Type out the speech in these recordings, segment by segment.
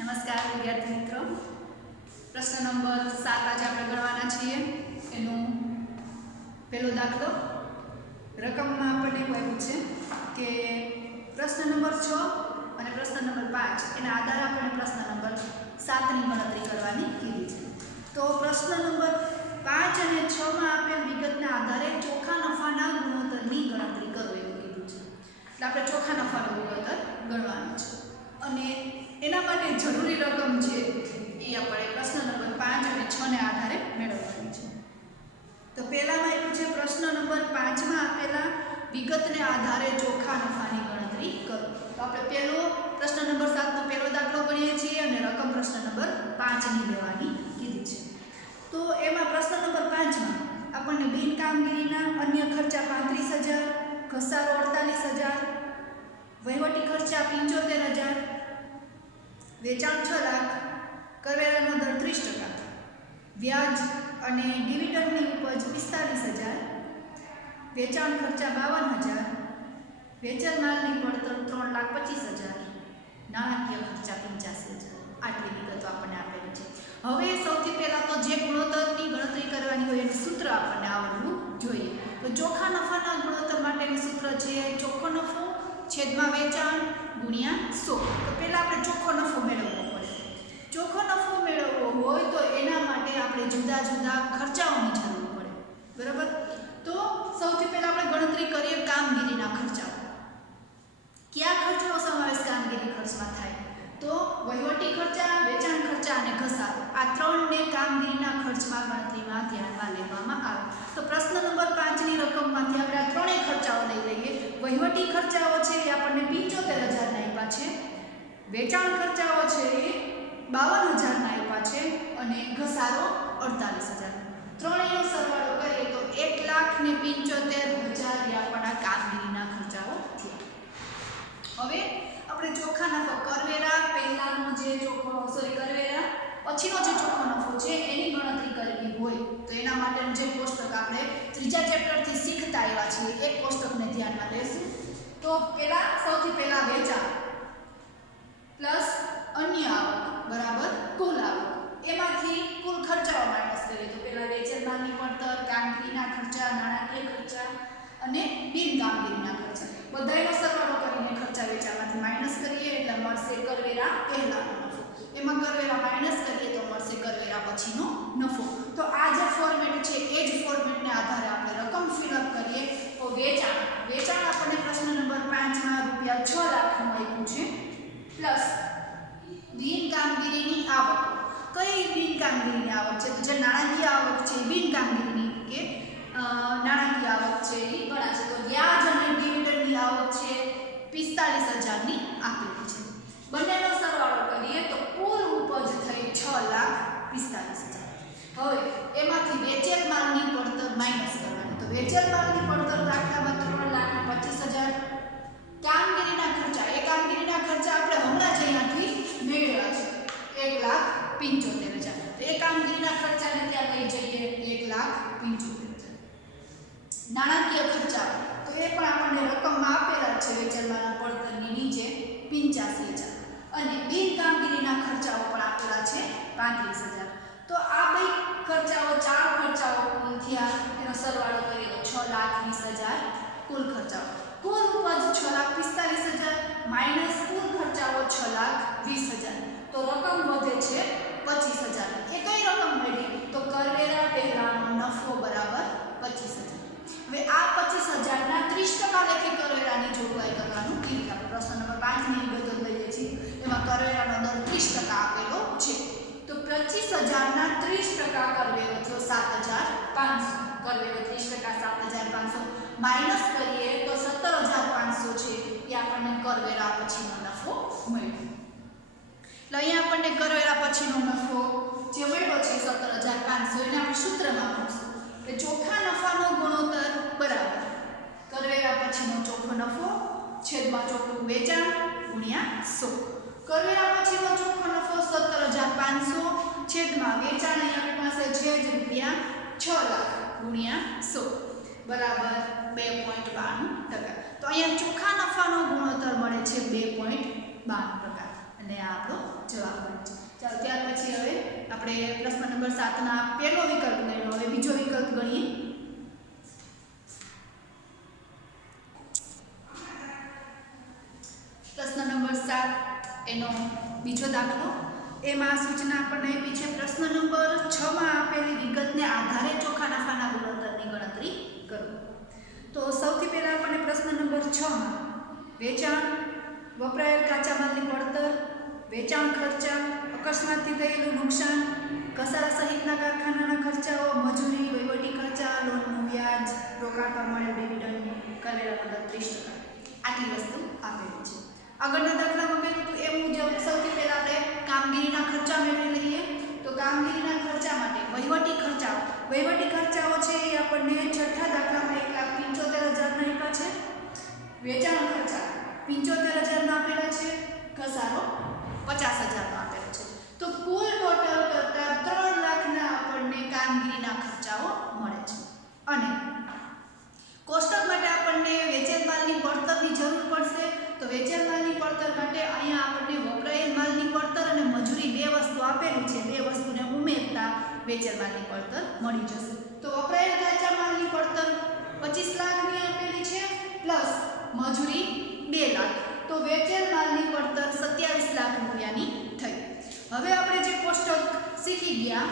નમસ્કાર વિદ્યાર્થી મિત્રો, પ્રશ્ન નંબર 7 આજે આપણે ગણવાના છીએ. એનું પહેલો દાખલો રકમમાં આપણને એવું આવ્યું છે કે પ્રશ્ન નંબર 6 અને પ્રશ્ન નંબર 5 એના આધારે આપણે પ્રશ્ન નંબર 7ની ગણતરી કરવાની કીધી છે. તો પ્રશ્ન નંબર 5 અને 6 માં આપેલ વિગતના આધારે ચોખ્ખા નફાના ગુણોત્તરની ગણતરી કરો એવું કીધું છે. એટલે આપણે ચોખ્ખા નફાનો ગુણોત્તર ગણવાનો છે અને એના માટે જરૂરી રકમ છે એ આપણે પ્રશ્ન નંબર 5 અને 6 ને આધારે મેળવવાની છે. તો પહેલામાં આપ્યું છે પ્રશ્ન નંબર 5 માં આપેલા વિગતને આધારે ચોખ્ખા નફાની ગણતરી કરો. તો આપણે પહેલો પ્રશ્ન નંબર 7 નો પહેલો દાખલો ગણીએ છીએ અને રકમ પ્રશ્ન નંબર 5 ની લેવાની કીધી છે. તો એમાં પ્રશ્ન નંબર 5 માં આપણને બિન કામગીરીના અન્ય ખર્ચા 35,000, ઘસારો 48,000, વહીવટી ખર્ચા 75,000, વેચાણ 6 લાખ, કરવેરાનો દર 30%, વ્યાજ અને ડિવિડન્ડની ઉપજ 45,000, વેચાણ ખર્ચા 52,000, વેચેલ માલની પડતર 3,25,000, નાણાકીય ખર્ચા 85,000. આટલી વિગતો આપણને આપેલી છે. હવે સૌથી પહેલા તો જે ગુણોત્તરની ગણતરી કરવાની હોય એનું સૂત્ર આપણને આવડવું જોઈએ. તો ચોખ્ખા નફાના ગુણોત્તર માટેનું સૂત્ર છે ચોખ્ખો નફો છેદમાં વેચાણ ગુણ્યા 100. તો પહેલા આપણે ચોખ્ખો નફો મેળવવો પડે. ચોખ્ખો નફો મેળવવો હોય તો એના માટે આપણે જુદા જુદા ખર્ચાઓની જરૂર પડે, બરાબર. તો સૌથી પહેલા આપણે ગણતરી કરીએ કામગીરીના ખર્ચાઓ. કયા ખર્ચનો સમાવેશ કામગીરી ખર્ચમાં થાય? તો વહીવટી ખર્ચા, વેચાણ ખર્ચા અને ઘસારો, આ ત્રણને કામગીરીના ખર્ચમાં ગણતરીમાં ધ્યાનમાં લેવામાં આવે. તો પ્રશ્ન નંબર 5 ની રકમમાંથી આપણે આ ત્રણેય ખર્ચાઓ લઈ લઈએ. વહીવટી ખર્ચાઓ છે એ આપણને 75,000 ના આપ્યા છે, વેચાણ ખર્ચાઓ છે એ 52,000 ના આપ્યા છે અને ઘસારો 48,000. ત્રણેયનો સરવાળો કરીએ તો 1,75,000 એ આપણા કામગીરીના ખર્ચાઓ થયા. હવે આપણે ચોખ્ખા નફો કરવેરા પહેલાનો જે કરવેરા પછીનો જે ચોખ્ખો નફો છે એની ગણતરી કરવી હોય તો એના માટેનું જે કોષ્ટક આપણે ત્રીજા ચેપ્ટરથી શીખતા આવ્યા છીએ એક કોષ્ટકને ધ્યાનમાં લેશું. તો સૌથી પહેલા વેચાણ પ્લસ અન્ય આવક બરાબર કુલ આવક, એમાંથી કુલ ખર્ચાઓ માઈનસ કરીએ તો પહેલા વેચેલ માલની પડતર, કામગીરીના ખર્ચા, નાણાકીય ખર્ચા અને બિન કામગીરીના ખર્ચા બધાયનો સરવાળો કરીને ખર્ચા વેચાણમાંથી માઈનસ કરીએ એટલે મળશે કરવેરા પહેલાનો નફો. એમાં કરવેરા માઈનસ કરીએ તો મળશે કરવેરા પછીનો નફો. તો આ જે ફોર્મેટ છે એ જ ફોર્મેટને આધારે આપણે રકમ ફિલઅપ કરીએ. તો વેચાણ આપણને પ્રશ્ન નંબર 5 માં રૂપિયા 6 લાખનું આપ્યું છે પ્લસ બિન કામગીરીની આવક. કઈ બિન કામગીરીની આવક છે? તો જે નાણાકીય આવક છે બિન કામગીરીની કે નાણાકીય આવક છે એ ગણાશે. તો વ્યાજ અને ડિવિડન્ડની આવક છે 45,000 ની આપેલી છે. બંનેનો સરવાળો કરીએ તો કુલ ઉપજ થઈ 6,45,000. હવે એમાંથી વેચેલ માલની પડતર માઈનસ કરવાની. તો વેચેલ માલની પડતર દાખલામાં 3,25,000. કામગીરીના ખર્ચા, એ કામગીરીના ખર્ચા આપણે હમણાં જ અહીંયાથી મેળવ્યા છે 1,75,000. તો એ કામગીરીના ખર્ચાને ત્યાં લઈ જઈએ 1,75,000. નાણાકીય ખર્ચા તો એ પણ આપણને રકમમાં આપેલા છે વેચેલ માલના પડતરની નીચે 85,000 અને બિન કામગીરીના ખર્ચાઓ પણ આપેલા છે 35,000. તો આ બે ખર્ચાઓ, ચાર ખર્ચાઓ કુલ થયા, એનો સરવાળો કરીએ તો 6,20,000 કુલ ખર્ચાઓ. કુલ ઉપજ 6,45,000 માઈનસ કુલ ખર્ચાઓ 6,20,000. તો રકમ વધે છે 25,000. એ કઈ રકમ મળી? તો કરવેરા પહેલાનો નફો બરાબર 25,000. હવે આ 25,000 ના 30% લેખે કરવેરાની જોગવાઈ કરવાનું કીધું. આપણે પ્રશ્ન નંબર 5 ની વિગતો લઈએ છીએ એમાં કરવેરાનો દર 30% આપેલો છે. તો 25,000 ના 30% કરવેરો થયો 7,500. કરવેરો 30% 7,500 માઈનસ કરીએ તો 17,500 છે એ આપણને કરવેરા પછીનો નફો મળ્યો. એટલે અહીંયા આપણને કરવેરા પછીનો નફો જે મળ્યો છે 17,500 એને આપણે સૂત્રમાં મૂકશું. એટલે ચોખ્ખા નફાનો ગુણોત્તર બરાબર કરવેરા પછીનો ચોખ્ખો નફો છેદમાં ચોખ્ખું વેચાણ ગુણ્યા 100. કરવેરા પછીનો ચોખ્ખો નફો 17,500 છેદમાં વેચાણ અહીં આપણી પાસે છે જ રૂપિયા 6 લાખ ગુણ્યા 100 બરાબર 2.92%. તો અહીંયા ચોખ્ખા નફાનો ગુણોત્તર મળે છે 2.92% અને આ આપણો જવાબ મળે છે. ચાલો ત્યાર પછી હવે આપણે પ્રશ્ન નંબર 7 ના પહેલો વિકલ્પ ગણ્યો. હવે બીજો વિકલ્પ ગણીએ. પ્રશ્ન નંબર 7 એનો બીજો દાખલો. એમાં સૂચના આપણને આપી છે પ્રશ્ન નંબર 6 માં આપેલી વિગતને આધારે ચોખા નફાના ગુણોત્તરની ગણતરી કરો. તો સૌથી પહેલા આપણને પ્રશ્ન નંબર 6 માં વેચાણ, વપરાયેલ કાચા માલની પડતર, વેચાણ ખર્ચા, અકસ્માતથી થયેલું નુકસાન, ઘસારા સહિતના કારખાનાના ખર્ચાઓ, મજૂરી, વહીવટી ખર્ચા, લોનનું વ્યાજ, રોકાણ પર મળેલ ડિવિડન્ડ, કરેલા મદદ 30%. આટલી વસ્તુ આપેલી છે. આગળના દાખલામાં મેં કીધું એ મુજબ સૌથી પહેલા આપણે કામગીરીના ખર્ચા મેળવી લઈએ. તો કામગીરીના ખર્ચા માટે વહીવટી ખર્ચાઓ છે એ આપણને છઠ્ઠા દાખલામાં 1,75,000 આપ્યા છે. વેચાણ ખર્ચા 75,000 આપેલા છે. ઘસારો 50,000 આપેલો છે. તો કુલ ટોટલ કરતા 3 લાખના આપણને કામગીરીના ખર્ચાઓ મળે છે. અને કોષ્ટક માટે આપણને વેચેલ માલની પડતરની જરૂર પડશે. તો વેચેલ માલની પડતર માટે અહીંયા આપણને વપરાયેલ માલની પડતર અને મજૂરી બે વસ્તુ આપેલી છે. બે વસ્તુને ઉમેરતા વેચેલ માલની પડતર મળી જશે. તો વપરાયેલ કાચા માલની પડતર 25 લાખની આપેલી છે પ્લસ મજૂરી 2 લાખ. તો વેચેલ માલની પડતર 27 લાખ રૂપિયાની થઈ. હવે આપણે જે કોષ્ટક શીખી ગયા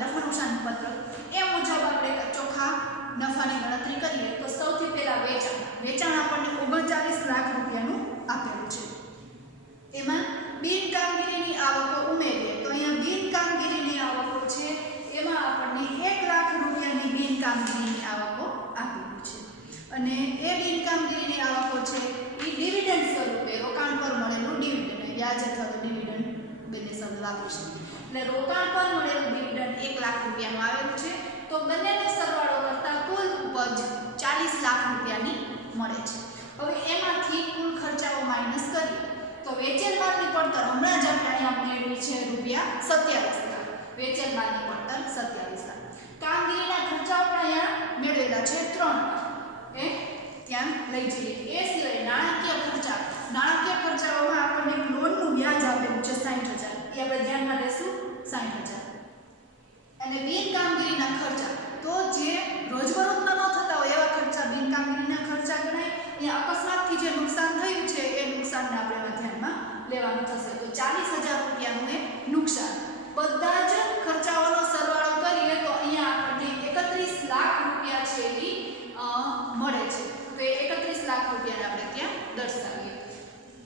નફા નુકસાન પત્રક એ મુજબ આપણે ચોખા નફાની ગણતરી કરીએ. તો સૌથી પહેલા વેચાણ આપણને 39 લાખ રૂપિયાનું આપેલું છે. એમાં બિન કામગીરીની આવકો ઉમેરીએ તો અહીંયા બિન કામગીરીની આવકો છે એમાં આપણને 1 લાખ રૂપિયાની બિન કામગીરીની આવકો આપેલી છે. અને એ બિન કામગીરીની આવકો છે એ ડિવિડન્ડ સ્વરૂપે રોકાણ પર મળેલું ડિવિડન્ડ, વ્યાજ અથવા તો ડિવિડન્ડ બંને શબ્દ વાપરી છે. એટલે રોકાણ પર મળેલું ડિવિડન્ડ 1 લાખ રૂપિયાનું આવેલું છે. તો બંનેનો સરવાળો કરતા કુલ ઉપજ 40 લાખ રૂપિયાની મળે છે. હવે એમાંથી કુલ ખર્ચાઓ માઈનસ કરીએ તો વેચેલ માલની પડતર હમણાં જ આપણે અહીંયા મેળવી છે રૂપિયા 27 લાખ. વેચેલ માલની પડતર 27 લાખ. કામગીરીના ખર્ચાઓ પણ અહીંયા મેળવેલા છે 3 લાખ. એ ત્યાં લઈ જઈએ. એ સિવાય નાણાકીય ખર્ચાઓમાં આપણને લોનનું વ્યાજ આપેલું છે 60,000. એ આપણે ધ્યાનમાં લેશું 60,000. અને બિન કામગીરીના ખર્ચા તો જે રોજબરોજના ન થતા હોય એવા ખર્ચા બિન કામગીરીના ખર્ચા ગણાય. અહીંયા અકસ્માતથી જે નુકસાન થયું છે એ નુકસાનને આપણે ધ્યાનમાં લેવાનું થશે. તો 40,000 રૂપિયાનું એ નુકસાન. બધા જ ખર્ચાઓનો સરવાળો કરીએ તો અહીંયા આપણને 31 લાખ રૂપિયા છે એવી મળે છે. તો એ 31 લાખ રૂપિયાને આપણે ત્યાં દર્શાવીએ.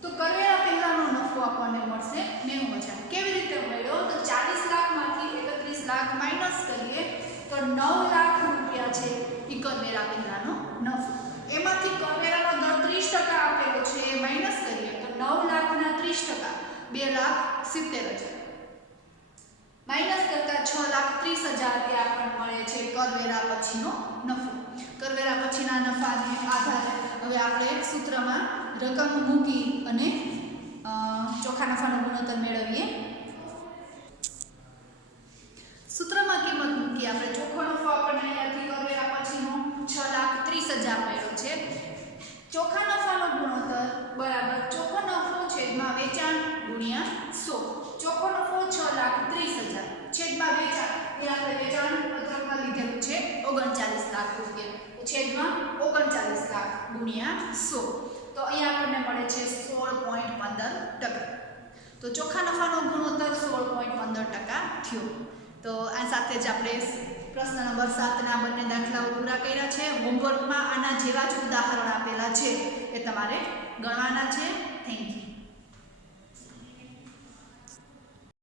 તો કરવેરા પહેલાનો નફો આપણને મળશે 90,000. કેવી રીતે મળ્યો? તો 40 લાખમાંથી 31 લાખ માઈનસ કરીએ તો 9 લાખ રૂપિયા છે એ કરવેરા પહેલાનો નફો. એમાંથી કરવેરાનો દર 30% આપેલો છે એ માઈનસ કરીએ તો 9 લાખના 30% 2,70,000 માઈનસ કરતા 6,30,000 એ આપણને મળે છે કરવેરા પછીનો નફો. કરવેરા પછીના નફાને આધારે હવે આપણે સૂત્રમાં રકમ મૂકી અને ચોખા નફાનો ગુણોત્તર મેળવીએ. સૂત્રમાં કિંમત મૂકી આપણે ચોખ્ખો નફો આપણને અહીંયાથી કરવેરા પછીનો 6,30,000 મળ્યો છે. ચોખા નફાનો ગુણોત્તર બરાબર ચોખ્ખો નફો છેદમાં વેચાણ ગુણ્યા 100. ચોખ્ખો નફો 6,30,000 છેદમાં વેચાણ એ આપણે વેચાણ પત્રકમાં લીધેલું છે 39 લાખ રૂપિયા છેદમાં 39 લાખ ગુણ્યા 100. તો અહીંયા આપણને મળે છે 16.15%. તો ચોખ્ખા નફાનો ગુણોત્તર 16.15% થયો. તો આ સાથે જ આપણે પ્રશ્ન નંબર 7 ના બંને દાખલાઓ પૂરા કર્યા છે. હોમવર્કમાં આના જેવા જ ઉદાહરણ આપેલા છે એ તમારે ગણવાના છે. Thank you.